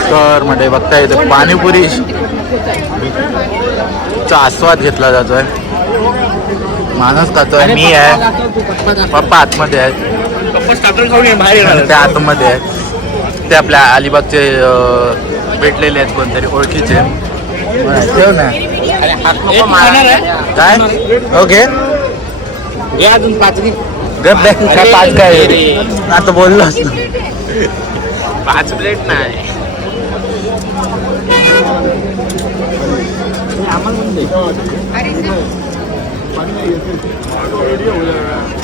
तर म्हणजे बघता येतं पाणीपुरी चा आस्वाद घेतला जातोय. माणूस खातोय, मी आहे, पप्पा आतमध्ये आहेत, त्या आतमध्ये आहेत, ते आपल्या अलिबागचे भेटलेले आहेत कोणतरी ओळखीचे. ठेव ना काय ओके अजून 5 गप काय 5 काय आता बोललोच ना. 5 प्लेट नाही.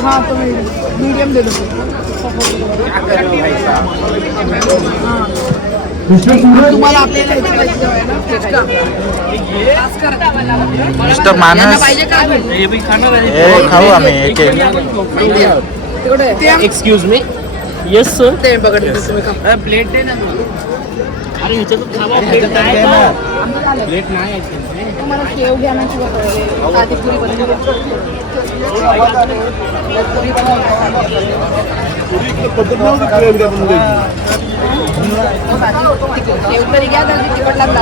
हाँ तो मीडियम दे दो. तुम्हाला आपल्याला मिस्टर मानस खाऊ आम्ही एक एक्सक्यूज मी. Yes sir. ते बघा प्लेट दे ना. अरे ह्याच्यातून खावा. प्लेट नाही. तुम्हाला शेव घ्या ना किंवा आधी पुरी बनवली. शेव तरी घ्या तर तिखट लागला.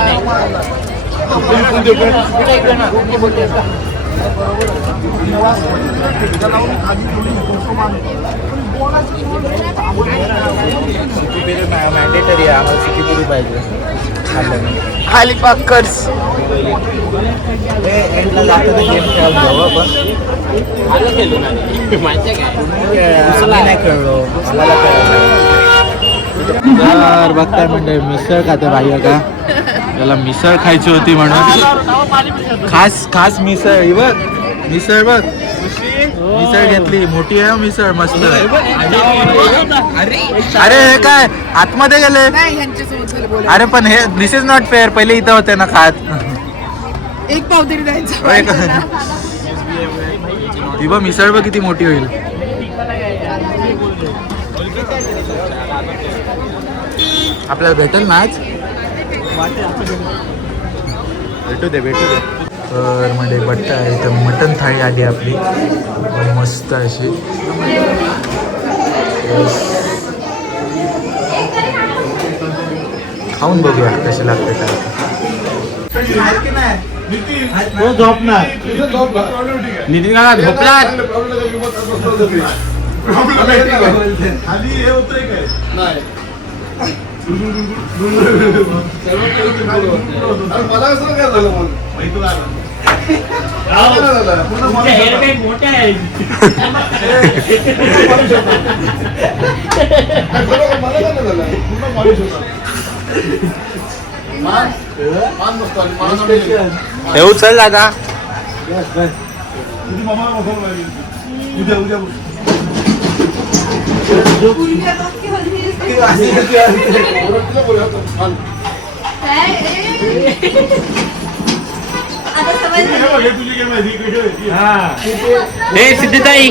मॅन्डेटरी आहे आम्हाला सिटीपुरी पाहिजे. अलिबागकर्स एंडला लागतं गेम खेळून जाऊ आपण. नाही खेळलो मला तर बघताय म्हणजे मिसळ खातो भाई का. त्याला मिसळ खायची होती म्हणून खास मिसळ ही बघ. मिसळ बघ, मिसळ घेतली मोठी आहे मिसळ मस्त. अरे हे काय आतमध्ये गेले. अरे पण हे दिस इज नॉट फेअर. पहिले इथं होते ना खात. एक पाव तरी द्यायचं. ती बघ मिसळ बघ किती मोठी होईल. आपल्याला भेटेल ना आज. भेटू दे. तर म्हणजे बट्टा आहे तर मटन थाळी आली आपली मस्त अशी. खाऊन बघूया कशी लागते काय. झोपणार नितीन काका झोपला. मला असं काय झालं मग मोठे आहे. हे चल दादा. उद्या सिद्धिताई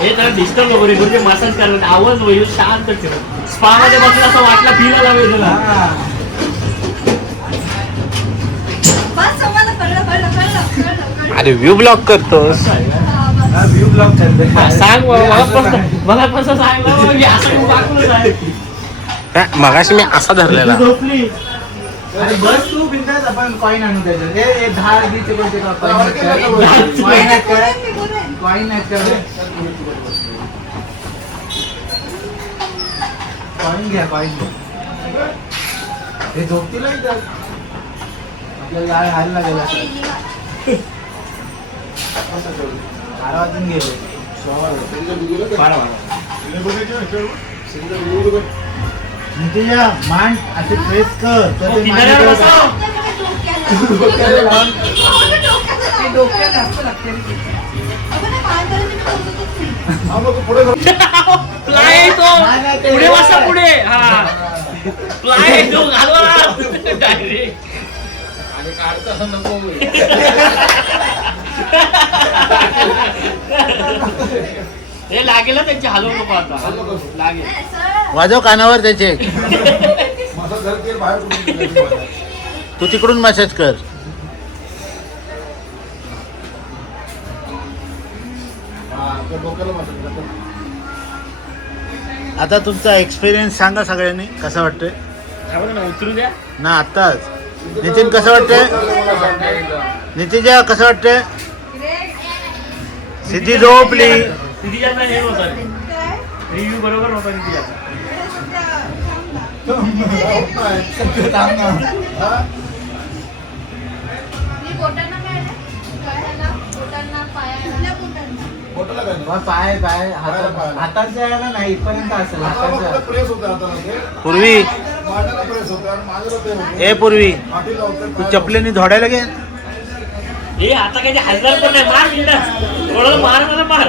हे तर डिस्टर्ब वगैरे म्हणजे मसाज करायला आवाज होईल शांत ठेव. स्पा मध्ये बसला असं वाटलं फील आला पाहिजे तुला. अरे व्ह्यू ब्लॉक करतोस. सांग मला कसं सांगलं असं वाटलं. मगाशी मी असा धरलेला. बस तू बिंदास आपण कॉइन आणू त्याच्यात. 10 20 कोणते कॉइन घ्या. हे झोपतील आपल्याला हायला लागेल. 12 वाजून गेले. नितीया मांड असे प्रेस कर तर ते पुढे वासा पुढे. हा प्लाय तो घालवा डायरेक्ट. आणि काढता नको. हे लागेल त्यांची हलवू नको आता. लागेल वाजव कानावर त्याचे. तू तिकडून मेसेज कर. आता तुमचा एक्सपिरियन्स सांगा सगळ्यांनी कसं वाटतंय उतरू द्या ना आत्ताच. नितीन कसं वाटतंय? नितीजा कसं वाटतंय? सिद्धी झोपली. तिच्याचा हे होता रिव्ह्यू बरोबर होता तिच्याचा. पाय पाय हाताच्या याला नाही इथपर्यंत असेल हाताच्या. पूर्वी ए पूर्वी तू चपलेनी झोडायला गे. हे आता काही हलणार पण नाही. मार बिंदास. थोडं मार मला मार.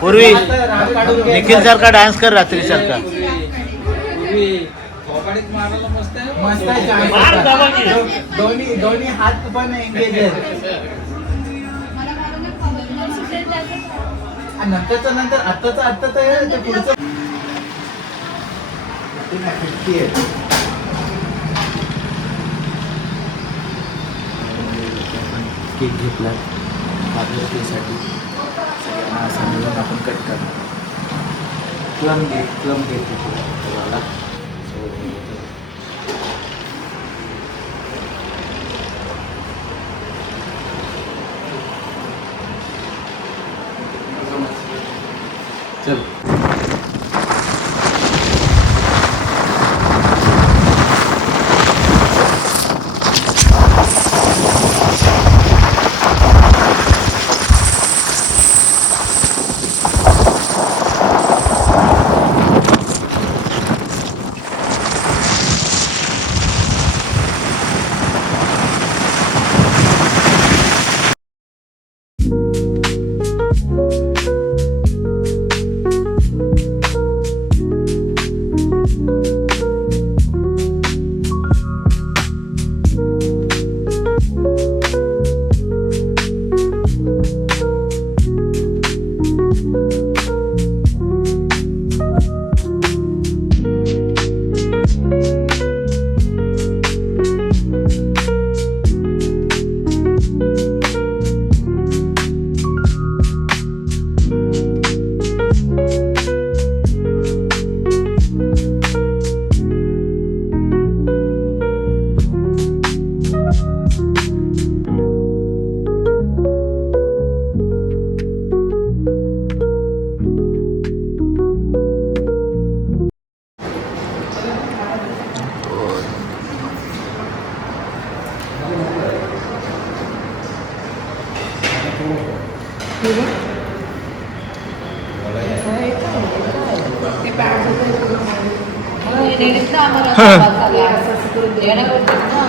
पूर्वी निखिल सारखा डान्स कर रात्री सारखा. मस्त आहे. मार दाबा की. दोन्ही हात पण एंगेज आहेत. नंतरचं नंतर आत्ताच ते पुढचं केक घेतला आपल्या केसाठी सगळ्यांना असं मिळून आपण कट करणार. प्लम केक घेतला. चल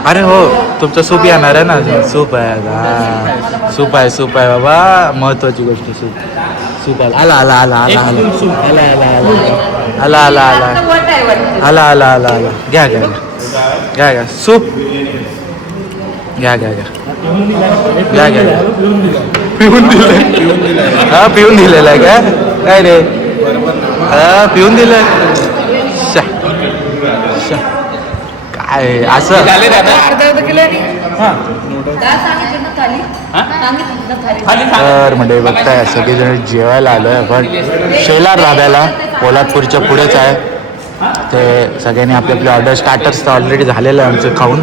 अरे हो तुमचं सूप येणार आहे ना अजून. सूप आहे हा सूप आहे बाबा. महत्वाची गोष्ट सूप आला आला आला आला आला आला आला आला आला आला आला आला. घ्या घ्या घ्या घ्या सूप घ्या घ्या घ्या घ्या घ्या. पिऊन दिलं हा पिऊन दिलेलं आहे का काय रे? हा पिऊन दिलं. काय असं तर म्हणजे बघताय सगळेजण जेवायला आलोय आपण शेलार धाब्याला. पोलादपूरच्या पुढेच आहे ते. सगळ्यांनी आपले आपले ऑर्डर स्टार्टर्स तर ऑलरेडी झालेलं आहे आमचं खाऊन.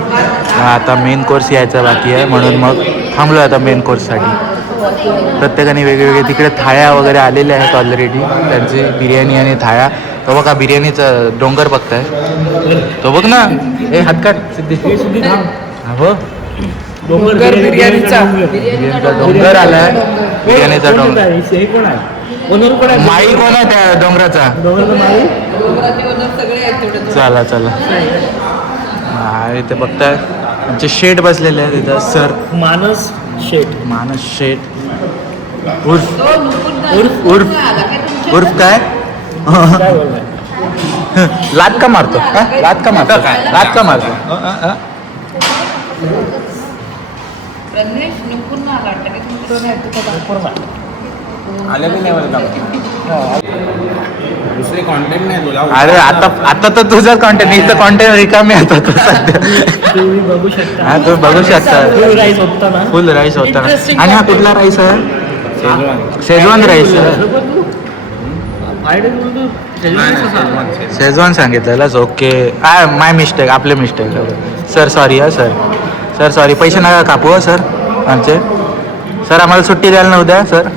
आता मेन कोर्स यायचा बाकी आहे म्हणून मग थांबलो आता मेन कोर्ससाठी. प्रत्येकाने वेगवेगळे तिकडे थाळ्या वगैरे आलेल्या आहेत ऑलरेडी. त्यांची बिर्याणी आणि थाळ्या. तो बघा बिर्याणीचा डोंगर बघताय तो बघ ना. हे हात काढ हो बिर्याणीचा डोंगर आलाय. बिर्याणीचा डोंगर. माई कोण आहे त्या डोंगराचा? चला चला इथे बघताय आमचे शेठ बसलेले आहेत इथं. सर मानस शेठ उर्फ काय लात का मारतो? लात का मारतो? आलं बी नाही दुसरे कॉन्टेंट नाही तुला. अरे आता तर तुझा कॉन्टेंट इथं कॉन्टेंट रिकामी होता तो सध्या. तुम्ही बघू शकता. हा तुम्ही बघू शकता फुल राईस होता ना. फुल राईस होता. Interesting. आणि हा कुठला राईस आहे? शेजवान राईस आहे. शेजवान सांगितलेलंच. ओके माय मिस्टेक, आपले मिस्टेक. सर सॉरी हा सर. Sir sorry. पैसे नका कापू हो सर आमचे. सर आम्हाला सुट्टी द्यायला ना उद्या सर.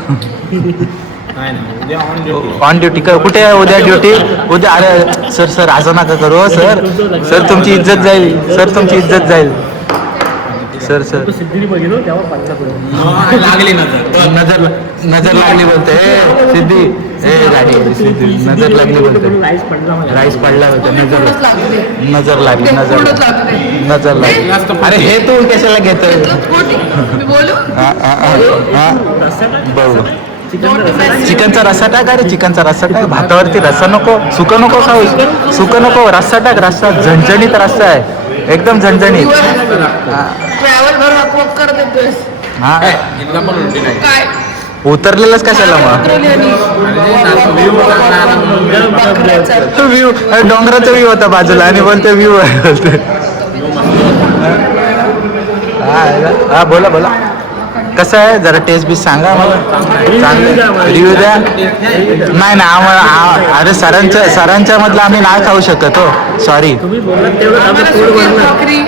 On duty. कुठे आहे उद्या ड्युटी? उद्या. अरे सर सर असं नका करू हो सर. सर तुमची इज्जत जाईल. सर तुमची इज्जत जाईल. सर सर सिद्धीने बघितलं तेव्हा पडला लागली नजर. नजर लागली बोलते. सिद्धी लागली सिद्धी. नजर लागली बोलते. राईस पडला मला. राईस पडला होता. नजर लागली. लागते. नजर लागली. अरे हे तू कशाला घेतोय? मी बोलू बघू. चिकनचा रस्सा टाक. अरे चिकनचा रस्सा टाक. भातावरती रस्सा नको. सुकं नको खाऊ. सुकं नको. रस्सा टाक. रस्सा झणझणीत रस्सा आहे. एकदम झणझणीत. ट्रॅव्हल भर कोक करत येतोय. हा काय उतरलेलंच कशाला मग? व्ह्यू डोंगराचा व्ह्यू होता बाजूला आणि बोलते व्ह्यू आहे बोलते. हा बोला बोला. कसं आहे जरा टेस्ट बी सांगा मला. चांगलं रिव्ह्यू द्या. नाही ना आम्हाला अरे सरांच्या मधलं आम्ही नाही खाऊ शकत हो. सॉरी. भाकरी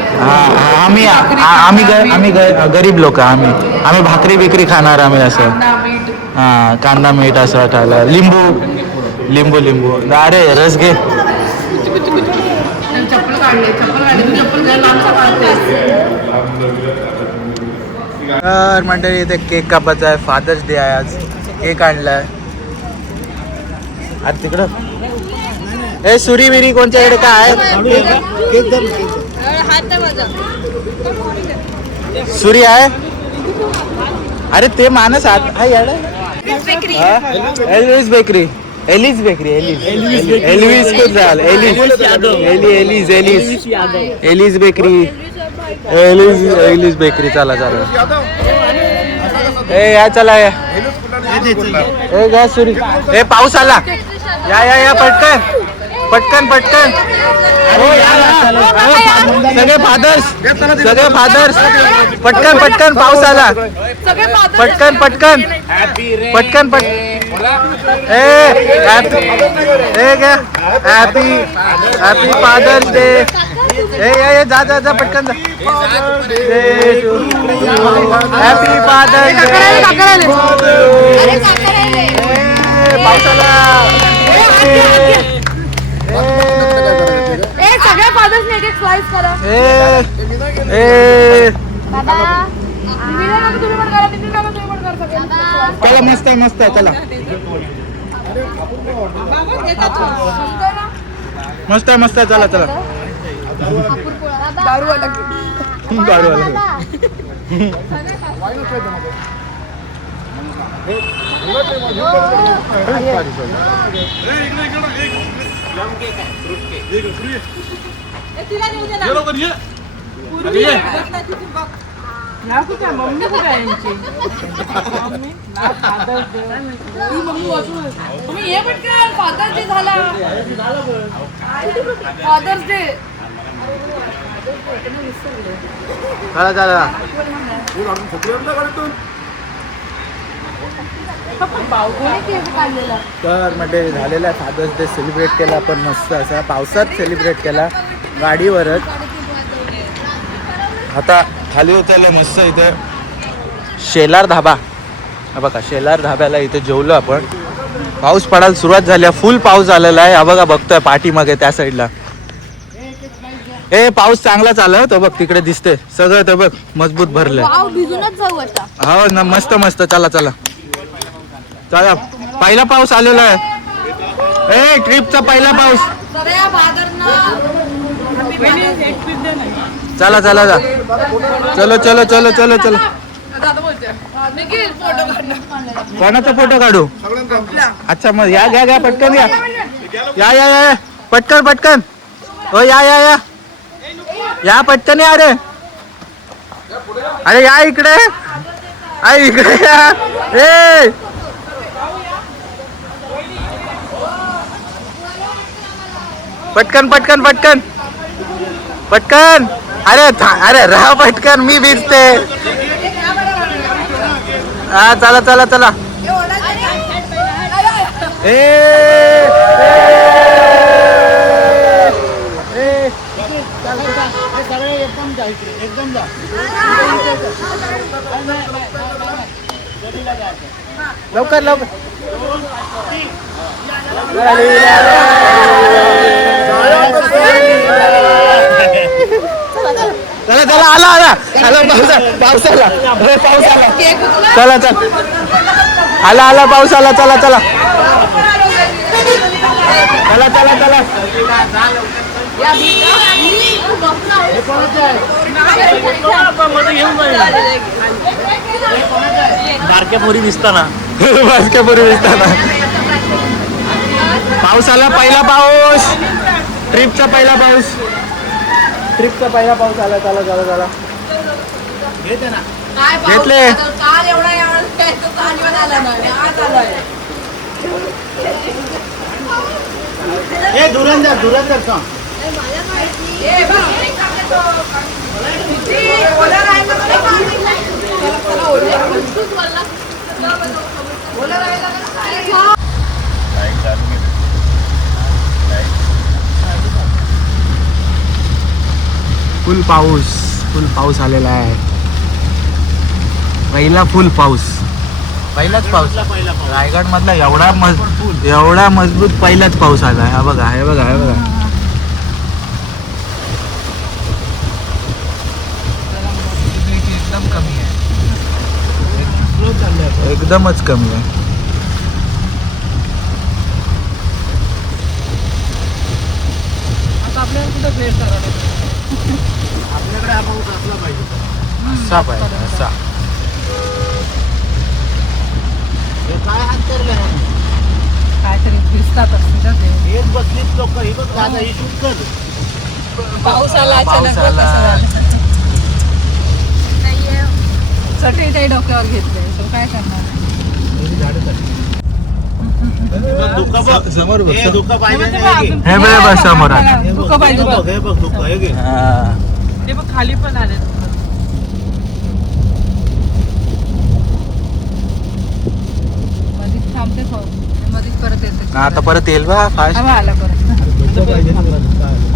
आम्ही गरीब लोक. आम्ही भाकरी बिकरी खाणार. आम्ही असं मीठ हा कांदा मीठ असं खायला. लिंबू. अरे रस घे. चप्पल काढले तू चप्पल घ्यायला आमचा काढते. तर मंडळी इथे केक कापायचा आहे. फादर्स डे आहे आज. केक आणलाय. अरे तिकडं ए सुरी बिरी कोणच्याकडे काय आहे? सुरी आहे. अरे ते माणस हा याड एलिस बेकरी. एलिस कुठ झालं? Alice bakery. Alice bakery. चला ए या चला या. ए गा सुरी. ए पाऊस आला. या पटकन हो सगळे फादर्स पटकन पाऊस आला. पटकन हॅपी फादर्स डे. ए जा पटकन जा. Happy Father's Day. पावसाला सगळ्या फादर्स ने एक स्लाइस करा. तुम्ही पण करा. चला मस्त चला. मस्त चला. दारू वाला मम्मी कुठे आहे यांची? तुम्ही ये पटकन. फादर्स डे झाला. फादर्स डे चला. तर म्हणजे झालेला फादर्स डे सेलिब्रेट केला आपण मस्त असा पावसात सेलिब्रेट केला गाडीवरच. आता खाली उतरलं मस्त. इथे शेलार धाबा. हा बघा शेलार धाब्याला इथे जेवलो आपण. पाऊस पडायला सुरुवात झाली. फुल पाऊस झालेला आहे. हा बघा बघतोय पाठीमागे त्या साईडला. पाऊस चांगला चालला तो बघ तिकडे दिसते सगळं. तो बघ मजबूत भरलंय. भिजूनच जाऊ आता. हो ना मस्त चला. पहिला पाऊस आलेला आहे. ट्रिपचा पहिला पाऊस. चला जा. चलो. कोणाचा फोटो काढू? अच्छा मग या पटकन या पटकन. हो या पटकन या. अरे या इकडे या. पटकन पटकन पटकन पटकन. अरे राहा पटकन, मी भिजते. हा चला चला चला. लवकर लवकर. चला चला आला आला आला पाऊस आला पाऊस आला. चला चला आला आला पाऊस आला. चला चला चला चला चला. बारक्या पोरी दिसताना बारक्या पोरी दिसताना. पाऊस आला, पहिला पाऊस, ट्रिपचा पहिला पाऊस. ट्रिपचा पहिला पाऊस आला. चला चला चला. घेतले. काल एवढा आला नाही, आज आलाय. धुरंधर का फुल पाऊस आलेला आहे. पहिला फुल पाऊस, पहिलाच पाऊस रायगड मधला एवढा मजबूत पहिलाच पाऊस आला. हा बघा हे बघा हे बघा. एकदम कमी आहे, एकदमच कमी आहे. आपल्याकडे हा पाऊस असला पाहिजे. असा पाहिजे असा. काय हात करले काहीतरी दिसतात असते ते. हेच बसलीच लोक. ही बघ दादा, ही शूट कर. पाऊस आला पाऊस अचानक. आला. चटई काही डोक्यावर घेतले, तो काय करणार. धुका बघ समोर. हे धुका पाहिजे नाही. हे बघ बस समोर आता. धुकं पाहिजे होतं. हे बघ धुका. हे घे. हा. ते बघ खाली पण आले. मधीच थांबते मधीच परत येते. आता परत येईल बा फास्ट. आला परत. धुका पाहिजे.